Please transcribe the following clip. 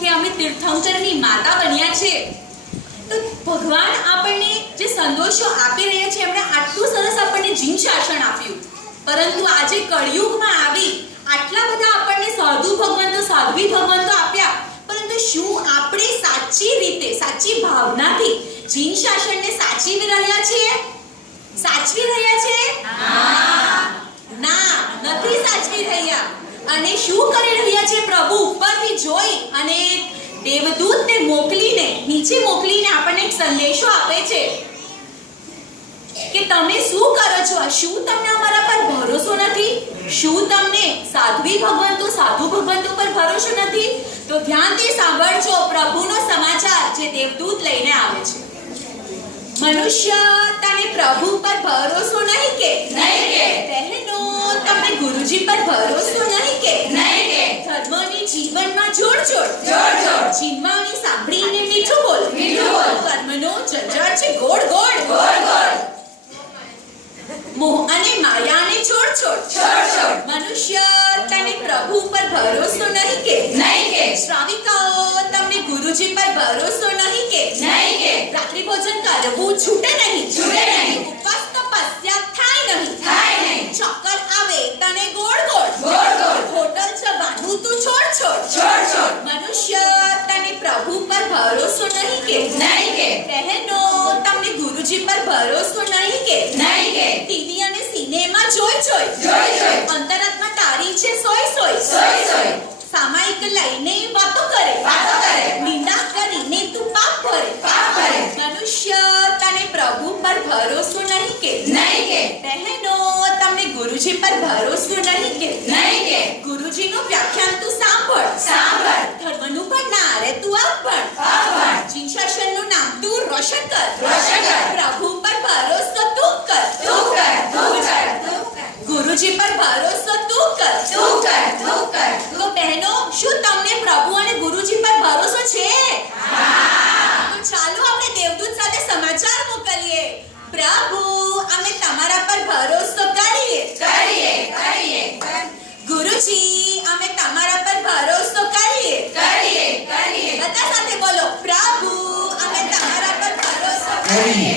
કે અમે તીર્થંકરની માતા બન્યા છે, તો ભગવાન આપણને જે સંદેશો આપી રહ્યા છે, એમણે આટલું સરસ આપણને જીન શાસન આપ્યું, પરંતુ આજે કળિયુગમાં આવી આટલા બધા આપણને સાધુ ભગવંતો સાધ્વી ભગવંતો આપ્યા, પરંતુ શું આપણે સાચી રીતે સાચી ભાવનાથી જીન શાસનને સાચવી રહ્યા છીએ? સાચવી રહ્યા છે? ના, નથી સાચવી રહ્યા. અને શું કરી રહ્યા છે? પ્રભુ ઉપરથી જોઈ અને દેવદૂતને મોકલીને નીચે મોકલીને આપણને એક સંદેશો આપે છે કે તમે શું કરો છો? શું તમને અમારા પર ભરોસો નથી? શું તમને સાધ્વી ભગવંતો સાધુ ભગવંતો પર ભરોસો નથી? તો ધ્યાનથી સાંભળજો પ્રભુનો સમાચાર જે દેવદૂત લઈને આવે છે. મનુષ્ય તને પ્રભુ પર ભરોસો નહીં કે? નહીં કે. બહેનો, તમને ગુરુજી પર ભરોસો નહીં કે? નહીં કે. ધર્મની જીવનમાં જોડ જીવવાની સાંભળીને મીઠું બોલ. કર્મનો ઝંઝાટ છે ગોળ ગોળ. મોહ અને માયાને છોડ. મનુષ્ય તને પ્રભુ પર ભરોસો નહીં કે? નહીં કે. શ્રાવિકાઓ, તમને ગુરુજી પર ભરોસો નહીં કે? નહીં કે. રાત્રિ ભોજન કરવું છૂટે નહીં. ઉપવાસ તપસ્યા થાય નહીં. ચક્કર આવે તને ગોળ હોટલ જવાનું તું છોડ. મનુષ્ય તને પ્રભુ પર ભરોસો નહીં કે? નહીં કે. બહેનો, તમને ગુરુજી પર ભરોસો નહીં કે? નહીં કે. ટીવી અને સિનેમા જોઈ અંતરાત્મા તારી છે સોય. સામાયિક લઈને વાતો કરે. નિંદા કરીને તું પાપ ભરે. મનુષ્ય તને પ્રભુ પર ભરોસો નહીં કે? નહીં કે. બહેનો, તમને ગુરુજી પર ભરોસો નહીં કે? નહીં કે. ગુરુજીનું વ્યાખ્યાન તું સાંભળ. ધર્મનું ભણનારે તું અભણ. જીન શાસનનું નામ તું રોશન કર. પ્રભુ પર ભરોસો તું કર. ગુરુજી પર ભરોસો તું કર. તો બહેનો, શું તમને પ્રભુ અને ગુરુજી પર ભરોસો છે? તો ચાલો આપણે દેવદૂત સાથે સમાચાર મોકલીએ. પ્રભુ, અમે તમારા પર ભરોસો કરીએ. ગુરુજી, અમે તમારા પર ભરોસો કરીએ. બધા સાથે બોલો, પ્રભુ, અમે તમારા પર ભરોસો કરીએ.